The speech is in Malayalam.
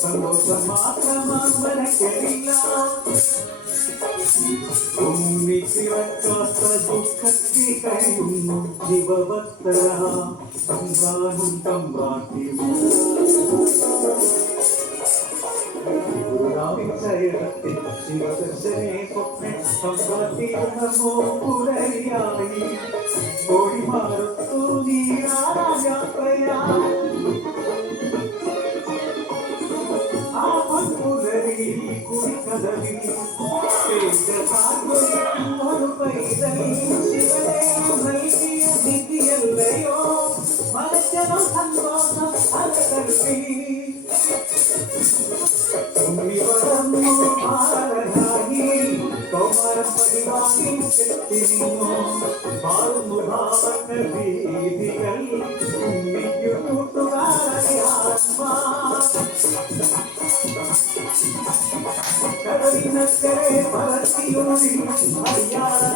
സന്തോഷം മാത്രമാണ് ഉണ്ണിക്കിറക്കാത്ത ദുഃഖത്തിൽ കഴിയുന്നു ജീവഭക്തര തമ്പ്രാനും തമ്പ്രാട്ടിയും ഗുരുനാമിച്ചയത്തിൽ ശിവദർശനെ സ്വപ്നെ തമ്പ്രാട്ടിയുണർന്നോ പുലരിയായി ഓടിമാറുത്തു നീരായാത്രയാ ദിതിയല്ലയോ മലച്ചനോ സന്തോഷം അലകൽവി വളർന്നു ഭാരനായി തോമരപ്പടിവാങ്ങി കെട്ടിനിന്നു വാഴുന്നു ഭാവങ്ങൾ വീതികൾ ഉണ്ണിക്കു കൂട്ടുകാരെ ആത്മാ കടലിനക്കരെ പറത്തിയോടി അറിയാതെ